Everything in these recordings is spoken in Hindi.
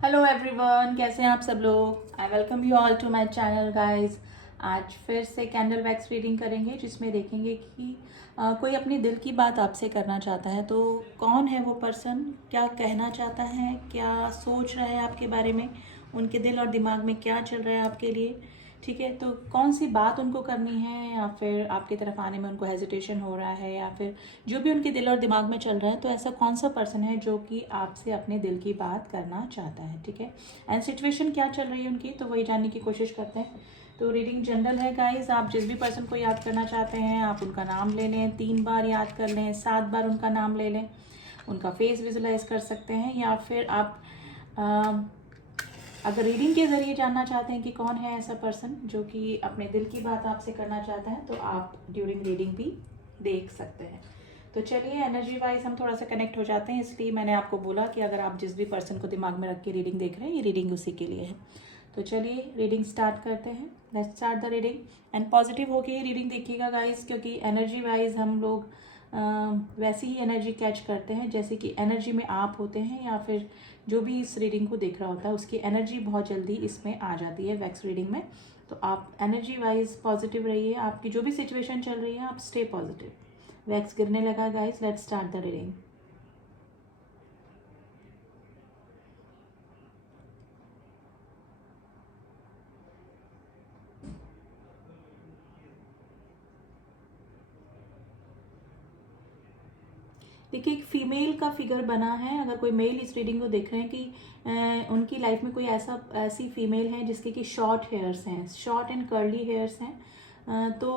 हेलो एवरीवन, कैसे हैं आप सब लोग। I welcome you all to my channel guys. आज फिर से कैंडल वैक्स रीडिंग करेंगे जिसमें देखेंगे कि कोई अपनी दिल की बात आपसे करना चाहता है। तो कौन है वो पर्सन, क्या कहना चाहता है, क्या सोच रहा है आपके बारे में, उनके दिल और दिमाग में क्या चल रहा है आपके लिए। ठीक है, तो कौन सी बात उनको करनी है, या फिर आपकी तरफ आने में उनको हेजिटेशन हो रहा है, या फिर जो भी उनके दिल और दिमाग में चल रहा है। तो ऐसा कौन सा पर्सन है जो कि आपसे अपने दिल की बात करना चाहता है। ठीक है, एंड सिचुएशन क्या चल रही है उनकी, तो वही जानने की कोशिश करते हैं। तो रीडिंग जनरल है गाइज। आप जिस भी पर्सन को याद करना चाहते हैं आप उनका नाम ले लें, 3 बार याद कर लें, 7 बार उनका नाम ले लें, उनका फेस विजुलाइज कर सकते हैं। या फिर आप अगर रीडिंग के ज़रिए जानना चाहते हैं कि कौन है ऐसा पर्सन जो कि अपने दिल की बात आपसे करना चाहता है, तो आप ड्यूरिंग रीडिंग भी देख सकते हैं। तो चलिए, एनर्जी वाइज हम थोड़ा सा कनेक्ट हो जाते हैं, इसलिए मैंने आपको बोला कि अगर आप जिस भी पर्सन को दिमाग में रख के रीडिंग देख रहे हैं, ये रीडिंग उसी के लिए है। तो चलिए रीडिंग स्टार्ट करते हैं। Let's start the reading and positive होके ही रीडिंग देखिएगा गाइस, क्योंकि एनर्जी वाइज हम लोग वैसी ही एनर्जी कैच करते हैं जैसे कि एनर्जी में आप होते हैं, या फिर जो भी इस रीडिंग को देख रहा होता है उसकी एनर्जी बहुत जल्दी इसमें आ जाती है वैक्स रीडिंग में। तो आप एनर्जी वाइज पॉजिटिव रहिए, आपकी जो भी सिचुएशन चल रही है आप स्टे पॉजिटिव। वैक्स गिरने लगा guys, let's start the reading. देखिए, एक फीमेल का फिगर बना है। अगर कोई मेल इस रीडिंग को देख रहे हैं कि उनकी लाइफ में कोई ऐसी फीमेल है जिसके कि शॉर्ट हेयर्स हैं, शॉर्ट एंड कर्ली हेयर्स हैं। तो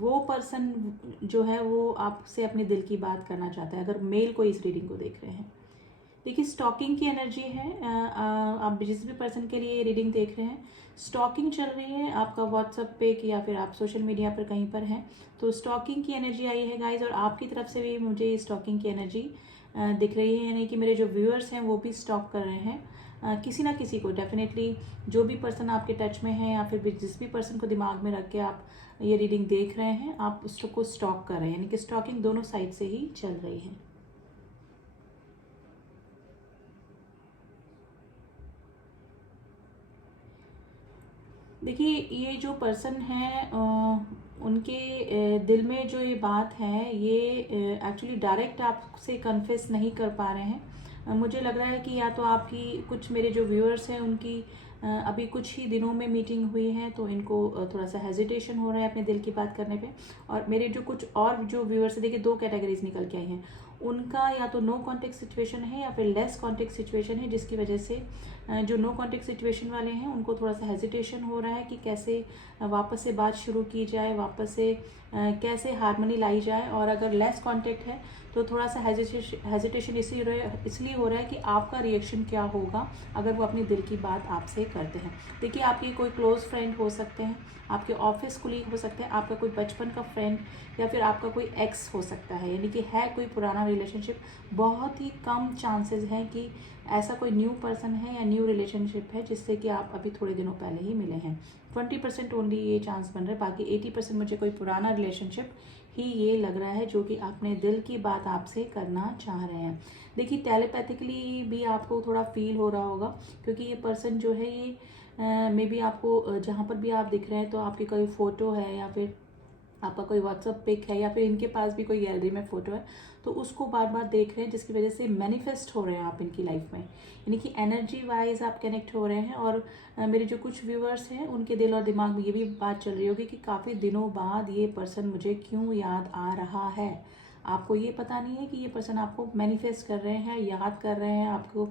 वो पर्सन जो है वो आपसे अपने दिल की बात करना चाहता है, अगर मेल को इस रीडिंग को देख रहे हैं। देखिए, स्टॉकिंग की एनर्जी है। आप जिस भी पर्सन के लिए रीडिंग देख रहे हैं, स्टॉकिंग चल रही है आपका व्हाट्सएप पे कि या फिर आप सोशल मीडिया पर कहीं पर हैं, तो स्टॉकिंग की एनर्जी आई है गाइज। और आपकी तरफ से भी मुझे स्टॉकिंग की एनर्जी दिख रही है, यानी कि मेरे जो व्यूअर्स हैं वो भी स्टॉक कर रहे हैं किसी ना किसी को। डेफिनेटली जो भी पर्सन आपके टच में है, या फिर जिस भी पर्सन को दिमाग में रख के आप ये रीडिंग देख रहे हैं, आप उसको स्टॉक कर रहे हैं, यानी कि स्टॉकिंग दोनों साइड से ही चल रही है। देखिए, ये जो पर्सन है उनके दिल में जो ये बात है, ये एक्चुअली डायरेक्ट आपसे कन्फेस नहीं कर पा रहे हैं। मुझे लग रहा है कि या तो आपकी कुछ मेरे जो व्यूअर्स हैं उनकी अभी कुछ ही दिनों में मीटिंग हुई है, तो इनको थोड़ा सा हेजिटेशन हो रहा है अपने दिल की बात करने पे। और मेरे जो कुछ और जो व्यूअर्स हैं, देखिए 2 कैटेगरीज निकल के आई हैं। उनका या तो नो कॉन्टेक्ट सिचुएशन है या फिर लेस कॉन्टेक्ट सिचुएशन है, जिसकी वजह से जो नो कॉन्टेक्ट सिचुएशन वाले हैं उनको थोड़ा सा हेजिटेशन हो रहा है कि कैसे वापस से बात शुरू की जाए, वापस से कैसे हारमोनी लाई जाए। और अगर लेस कॉन्टेक्ट है तो थोड़ा सा हेजिटेशन इसलिए हो रहा है कि आपका रिएक्शन क्या होगा अगर वो अपनी दिल की बात आपसे करते हैं। देखिए, आपके कोई क्लोज फ्रेंड हो सकते हैं, आपके ऑफिस कुलीग हो सकते हैं, आपका कोई बचपन का फ्रेंड, या फिर आपका कोई एक्स हो सकता है, यानी कि है कोई पुराना रिलेशनशिप। बहुत ही कम चांसेस हैं कि ऐसा कोई न्यू पर्सन है या न्यू रिलेशनशिप है जिससे कि आप अभी थोड़े दिनों पहले ही मिले हैं। 20% ओनली ये चांस बन रहा है, बाकी 80% मुझे कोई पुराना रिलेशनशिप ही ये लग रहा है जो कि अपने दिल की बात आपसे करना चाह रहे हैं। देखिए, टेलीपैथिकली भी आपको थोड़ा फील हो रहा होगा, क्योंकि ये पर्सन जो है ये मे बी आपको जहाँ पर भी आप दिख रहे हैं तो आपकी कोई फ़ोटो है, या फिर आपका कोई व्हाट्सअप पिक है, या फिर इनके पास भी कोई गैलरी में फ़ोटो है, तो उसको बार बार देख रहे हैं, जिसकी वजह से मैनिफेस्ट हो रहे हैं आप इनकी लाइफ में, यानी कि एनर्जी वाइज आप कनेक्ट हो रहे हैं। और मेरे जो कुछ व्यूअर्स हैं उनके दिल और दिमाग में ये भी बात चल रही होगी कि काफ़ी दिनों बाद ये पर्सन मुझे क्यों याद आ रहा है। आपको ये पता नहीं है कि ये पर्सन आपको मैनिफेस्ट कर रहे हैं, याद कर रहे हैं आपको,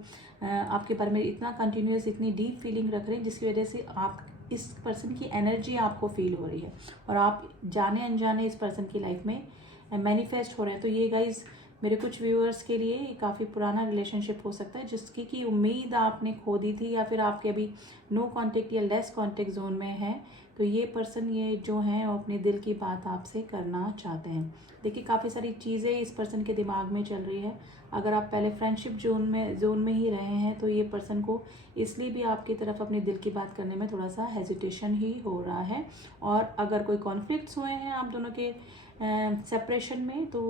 आपके बारे में इतना कंटिन्यूस, इतनी डीप फीलिंग रख रहे हैं, जिसकी वजह से आप इस पर्सन की एनर्जी आपको फील हो रही है और आप जाने अनजाने इस पर्सन की लाइफ में मैनिफेस्ट हो रहे हैं। तो ये गाइज मेरे कुछ व्यूअर्स के लिए काफ़ी पुराना रिलेशनशिप हो सकता है जिसकी की उम्मीद आपने खो दी थी, या फिर आपके अभी नो कांटेक्ट या लेस कांटेक्ट जोन में है। तो ये पर्सन ये जो हैं वो अपने दिल की बात आपसे करना चाहते हैं। देखिए, काफ़ी सारी चीज़ें इस पर्सन के दिमाग में चल रही है। अगर आप पहले फ्रेंडशिप जोन में ही रहे हैं तो ये पर्सन को इसलिए भी आपकी तरफ अपने दिल की बात करने में थोड़ा सा हेजिटेशन ही हो रहा है। और अगर कोई कॉन्फ्लिक्ट्स हुए हैं आप दोनों के सेपरेशन में, तो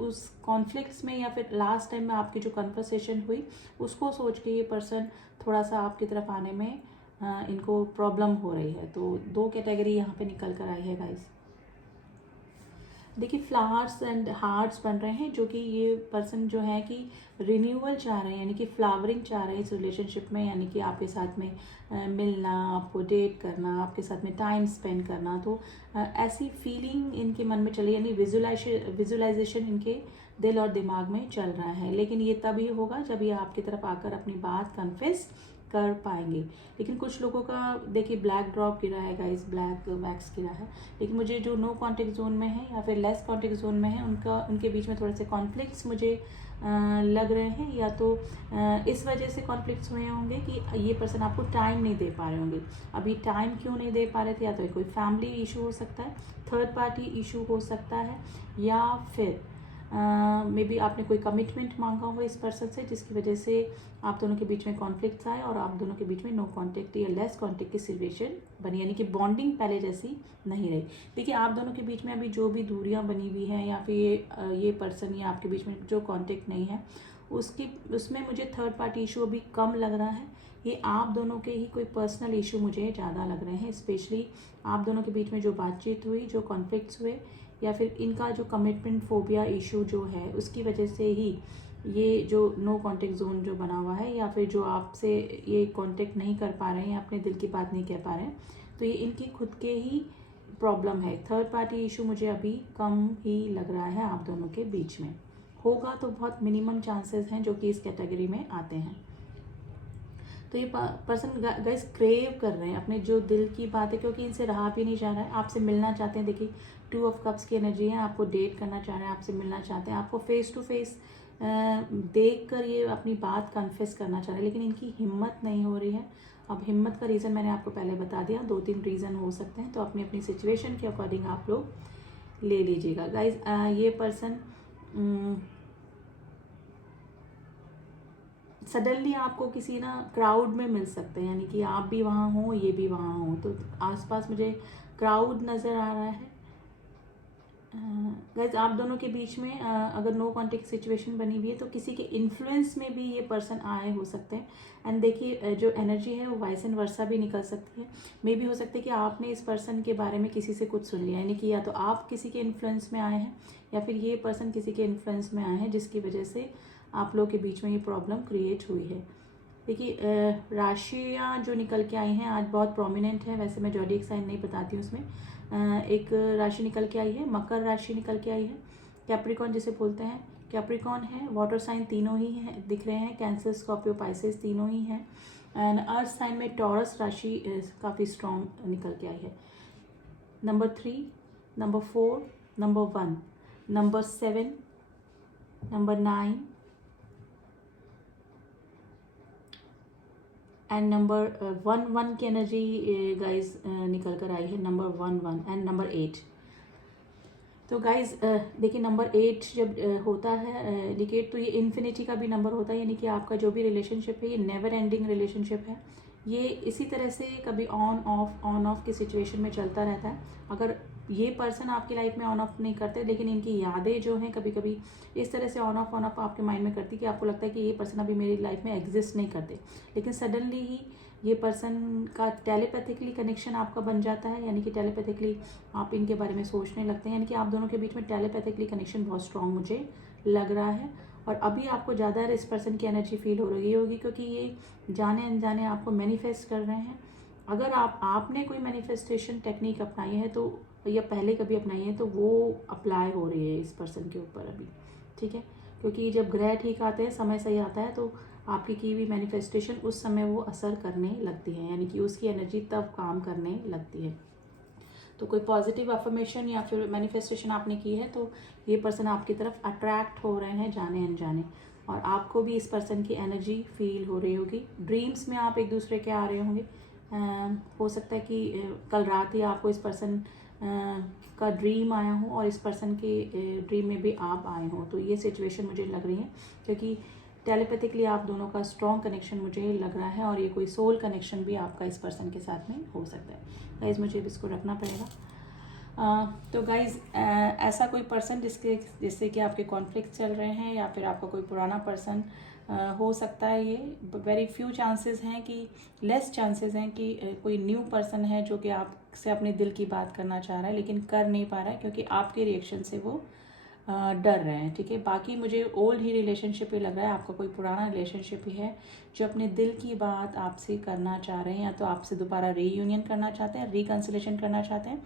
उस कॉन्फ्लिक्ट्स में या फिर लास्ट टाइम में आपकी जो कन्वर्सेशन हुई उसको सोच के ये पर्सन थोड़ा सा आपकी तरफ आने में इनको प्रॉब्लम हो रही है। तो 2 कैटेगरी यहाँ पे निकल कर आई है गाइस। देखिए फ्लावर्स एंड हार्ट्स बन रहे हैं, जो कि ये पर्सन जो है कि रिन्यूअल चाह रहे हैं, यानी कि फ्लावरिंग चाह रहे हैं इस रिलेशनशिप में, यानी कि आपके साथ में मिलना, आपको डेट करना, आपके साथ में टाइम स्पेंड करना। तो ऐसी फीलिंग इनके मन में चली, यानी विजुलाइजेशन इनके दिल और दिमाग में चल रहा है। लेकिन ये तभी होगा जब ये आपकी तरफ आकर अपनी बात कन्फेस कर पाएंगे। लेकिन कुछ लोगों का देखिए ब्लैक ड्रॉप गिरा है गाइस, ब्लैक वैक्स गिरा है। लेकिन मुझे जो नो कांटेक्ट जोन में है या फिर लेस कांटेक्ट जोन में है, उनके बीच में थोड़े से कॉन्फ्लिक्ट्स मुझे लग रहे हैं। या तो इस वजह से कॉन्फ्लिक्ट्स हुए होंगे कि ये पर्सन आपको टाइम नहीं दे पा रहे होंगे। अभी टाइम क्यों नहीं दे पा रहे थे, या तो कोई फैमिली इशू हो सकता है, थर्ड पार्टी इशू हो सकता है, या फिर मे बी आपने कोई कमिटमेंट मांगा हो इस पर्सन से, जिसकी वजह से आप दोनों के बीच में कॉन्फ्लिक्ट्स आए और आप दोनों के बीच में नो कांटेक्ट या लेस कांटेक्ट की सिचुएशन बनी, यानी कि बॉन्डिंग पहले जैसी नहीं रही। देखिए आप दोनों के बीच में अभी जो भी दूरियां बनी हुई हैं, या फिर ये पर्सन या आपके बीच में जो कांटेक्ट नहीं है उसमें मुझे थर्ड पार्टी इशू अभी कम लग रहा है। ये आप दोनों के ही कोई पर्सनल इशू मुझे ज़्यादा लग रहे हैं। स्पेशली आप दोनों के बीच में जो बातचीत हुई, जो कॉन्फ्लिक्ट्स हुए, या फिर इनका जो कमिटमेंट फोबिया इशू जो है उसकी वजह से ही ये जो नो कांटेक्ट जोन जो बना हुआ है, या फिर जो आपसे ये कांटेक्ट नहीं कर पा रहे हैं, अपने दिल की बात नहीं कह पा रहे हैं, तो ये इनकी खुद के ही प्रॉब्लम है। थर्ड पार्टी इशू मुझे अभी कम ही लग रहा है आप दोनों के बीच में। होगा तो बहुत मिनिमम चांसेस हैं जो कि इस कैटेगरी में आते हैं। तो ये पर्सन गाइस क्रेव कर रहे हैं अपने जो दिल की बात है, क्योंकि इनसे रहा भी नहीं जा रहा है, आपसे मिलना चाहते हैं। देखिए 2 ऑफ कप्स की एनर्जी है, आपको डेट करना चाह रहे हैं, आपसे मिलना चाहते हैं, आपको फेस टू फेस देख कर ये अपनी बात कन्फेस करना चाह रहे हैं, लेकिन इनकी हिम्मत नहीं हो रही है। अब हिम्मत का रीज़न मैंने आपको पहले बता दिया, 2-3 रीज़न हो सकते हैं, तो अपनी अपनी सिचुएशन के अकॉर्डिंग आप लोग ले लीजिएगा गाइज। ये पर्सन सडनली आपको किसी ना क्राउड में मिल सकते हैं, यानी कि आप भी वहाँ हो, ये भी वहाँ हो, तो आसपास मुझे क्राउड नज़र आ रहा है। गाइस आप दोनों के बीच में अगर नो कांटेक्ट सिचुएशन बनी हुई है तो किसी के इन्फ्लुएंस में भी ये पर्सन आए हो सकते हैं। एंड देखिए जो एनर्जी है वो वाइस एंड वर्सा भी निकल सकती है। मे भी हो सकता है कि आपने इस पर्सन के बारे में किसी से कुछ सुन लिया, यानी कि या तो आप किसी के इन्फ्लुएंस में आए हैं या फिर ये पर्सन किसी के इन्फ्लुएंस में आए हैं, जिसकी वजह से आप लोग के बीच में ये प्रॉब्लम क्रिएट हुई है। देखिए राशियाँ जो निकल के आई हैं आज बहुत प्रोमिनेंट है। वैसे मैं जॉडिक साइन नहीं बताती हूँ उसमें। एक राशि निकल के आई है, मकर राशि निकल के आई है, कैप्रिकॉन जिसे बोलते हैं, कैप्रिकॉन है, वाटर साइन तीनों ही हैं दिख रहे हैं, कैंसर, स्कॉर्पियो, पाइसेस तीनों ही हैं। एंड अर्थ साइन में टॉरस राशि काफ़ी स्ट्रॉन्ग निकल के आई है। Number 3, number 4, number 1, number 7, number 9 and number 1 की एनर्जी गाइज निकल कर आई है, नंबर 1 एंड नंबर 8। तो गाइज देखिए नंबर 8 जब होता है इंडिकेट, तो ये इन्फिनिटी का भी नंबर होता है, यानी कि आपका जो भी रिलेशनशिप है ये नेवर एंडिंग रिलेशनशिप है। ये इसी तरह से कभी ऑन ऑफ की सिचुएशन में चलता रहता है। अगर ये पर्सन आपकी लाइफ में ऑन ऑफ नहीं करते, लेकिन इनकी यादें जो हैं कभी कभी इस तरह से ऑन ऑफ आपके माइंड में करती कि आपको लगता है कि ये पर्सन अभी मेरी लाइफ में एग्जिस्ट नहीं करते, लेकिन सडनली ही ये पर्सन का टेलीपैथिकली कनेक्शन आपका बन जाता है, यानी कि टेलीपैथिकली आप इनके बारे में सोचने लगते हैं, यानी कि आप दोनों के बीच में टेलीपैथिकली कनेक्शन बहुत स्ट्रांग मुझे लग रहा है। और अभी आपको ज़्यादा इस पर्सन की एनर्जी फील हो रही होगी, क्योंकि ये जाने अनजाने आपको मैनिफेस्ट कर रहे हैं। अगर आपने कोई मैनिफेस्टेशन टेक्निक अपनाई है तो, या पहले कभी अपनाई है, तो वो अप्लाई हो रही है इस पर्सन के ऊपर अभी, ठीक है। क्योंकि जब ग्रह ठीक आते हैं, समय सही आता है, तो आपकी की हुई मैनिफेस्टेशन उस समय वो असर करने लगती है, यानी कि उसकी एनर्जी तब काम करने लगती है। तो कोई पॉजिटिव अफर्मेशन या फिर मैनिफेस्टेशन आपने की है तो ये पर्सन आपकी तरफ अट्रैक्ट हो रहे हैं जाने अनजाने, और आपको भी इस पर्सन की एनर्जी फील हो रही होगी। ड्रीम्स में आप एक दूसरे के आ रहे होंगे। हो सकता है कि कल रात ही आपको इस पर्सन का ड्रीम आया हो और इस पर्सन के ड्रीम में भी आप आए हो, तो ये सिचुएशन मुझे लग रही है, क्योंकि टेलीपैथिकली आप दोनों का स्ट्रॉन्ग कनेक्शन मुझे लग रहा है, और ये कोई सोल कनेक्शन भी आपका इस पर्सन के साथ में हो सकता है। गाइस मुझे इसको रखना पड़ेगा। तो गाइज ऐसा कोई पर्सन जिससे कि आपके कॉन्फ्लिक्ट चल रहे हैं या फिर आपका कोई पुराना पर्सन हो सकता है। ये वेरी फ्यू चांसेस हैं कि लेस चांसेस हैं कि कोई न्यू पर्सन है जो कि आपसे अपने दिल की बात करना चाह रहा है लेकिन कर नहीं पा रहा है क्योंकि आपके रिएक्शन से वो डर रहे हैं। ठीक है, बाकी मुझे ओल्ड ही रिलेशनशिप ही लग रहा है, आपका कोई पुराना रिलेशनशिप ही है जो अपने दिल की बात आपसे करना चाह रहे हैं, या तो आपसे दोबारा रीयूनियन करना चाहते हैं, रिकन्सिलेशन करना चाहते हैं,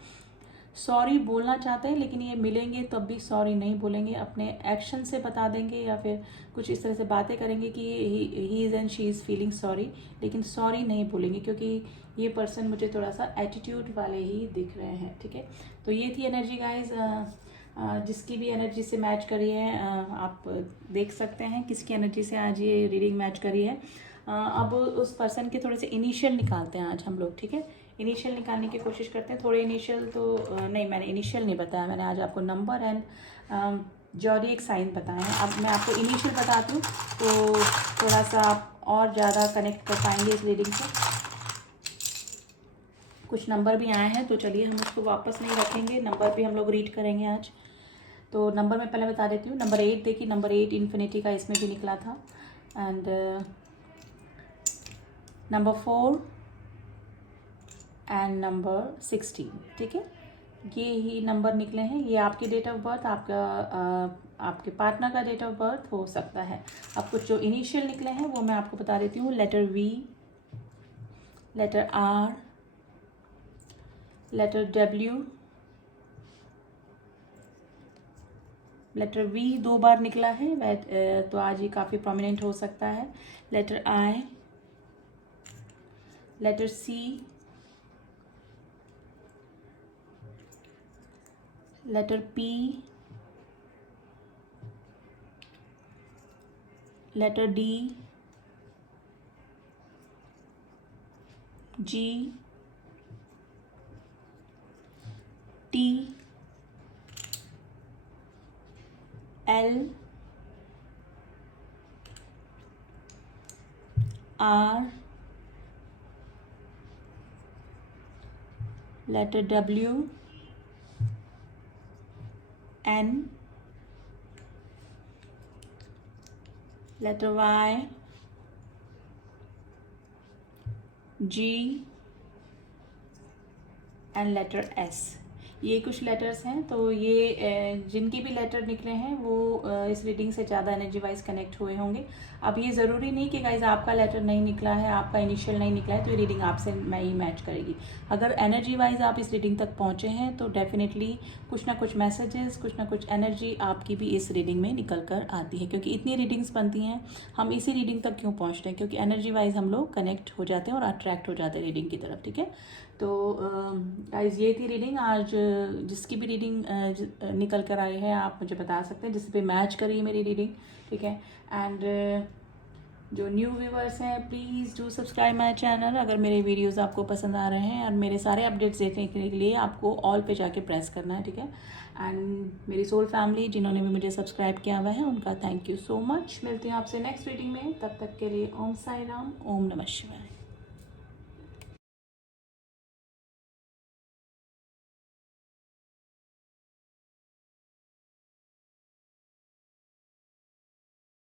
सॉरी बोलना चाहते हैं, लेकिन ये मिलेंगे तब भी सॉरी नहीं बोलेंगे, अपने एक्शन से बता देंगे या फिर कुछ इस तरह से बातें करेंगे कि he is and she is feeling sorry, लेकिन सॉरी नहीं बोलेंगे क्योंकि ये पर्सन मुझे थोड़ा सा एटीट्यूड वाले ही दिख रहे हैं। ठीक है, तो ये थी एनर्जी गाइज। जिसकी भी एनर्जी से मैच करी है आप देख सकते हैं किसकी एनर्जी से आज ये रीडिंग मैच करी है। अब उस पर्सन के थोड़े से इनिशियल निकालते हैं आज हम लोग। ठीक है, इनिशियल निकालने की कोशिश करते हैं। थोड़े इनिशियल तो नहीं, मैंने इनिशियल नहीं बताया, मैंने आज आपको नंबर एंड जॉडिएक साइन बताए हैं। अब मैं आपको इनिशियल बताती हूँ तो थोड़ा सा आप और ज़्यादा कनेक्ट कर पाएंगे इस रीडिंग से। कुछ नंबर भी आए हैं तो चलिए हम उसको वापस नहीं रखेंगे, नंबर भी हम लोग रीड करेंगे आज। तो नंबर मैं पहले बता देती हूँ। नंबर 8 देखिए, नंबर 8 इन्फिनिटी का इसमें भी निकला था। And number 4 and number 16। ठीक है, ये ही नंबर निकले हैं। ये आपकी डेट ऑफ बर्थ, आपके पार्टनर का डेट ऑफ बर्थ हो सकता है। अब कुछ जो इनिशियल निकले हैं वो मैं आपको बता देती हूँ। Letter V, letter R, letter W, letter V 2 बार निकला है तो आज ये काफ़ी प्रोमिनेंट हो सकता है। Letter I, letter C, letter P, letter D, G, T, L, R, letter W, N, letter Y, G and letter S. ये कुछ लेटर्स हैं। तो ये जिनके भी लेटर निकले हैं वो इस रीडिंग से ज़्यादा एनर्जी वाइज कनेक्ट हुए होंगे। अब ये ज़रूरी नहीं कि गाइज आपका लेटर नहीं निकला है, आपका इनिशियल नहीं निकला है तो ये रीडिंग आपसे नहीं मैच करेगी। अगर एनर्जी वाइज आप इस रीडिंग तक पहुँचे हैं तो डेफिनेटली कुछ ना कुछ मैसेजेस, कुछ ना कुछ एनर्जी आपकी भी इस रीडिंग में निकल कर आती है, क्योंकि इतनी रीडिंग्स बनती हैं। हम इसी रीडिंग तक क्यों पहुँचते हैं? क्योंकि एनर्जी वाइज हम लोग कनेक्ट हो जाते हैं और अट्रैक्ट हो जाते हैं रीडिंग की तरफ। ठीक है, तो गाइज ये थी रीडिंग आज। जिसकी भी रीडिंग निकल कर आई है आप मुझे बता सकते हैं, जिस पे मैच करी है मेरी रीडिंग। ठीक है, एंड जो न्यू व्यूवर्स हैं please do subscribe my channel. अगर मेरे वीडियोस आपको पसंद आ रहे हैं और मेरे सारे अपडेट्स देखने के लिए आपको ऑल पे जाके प्रेस करना है। ठीक है, एंड मेरी सोल फैमिली जिन्होंने भी मुझे सब्सक्राइब किया हुआ है उनका थैंक यू सो मच। मिलती हूँ आपसे नेक्स्ट रीडिंग में, तब तक के लिए ओम साई राम, ओम नमः शिवाय।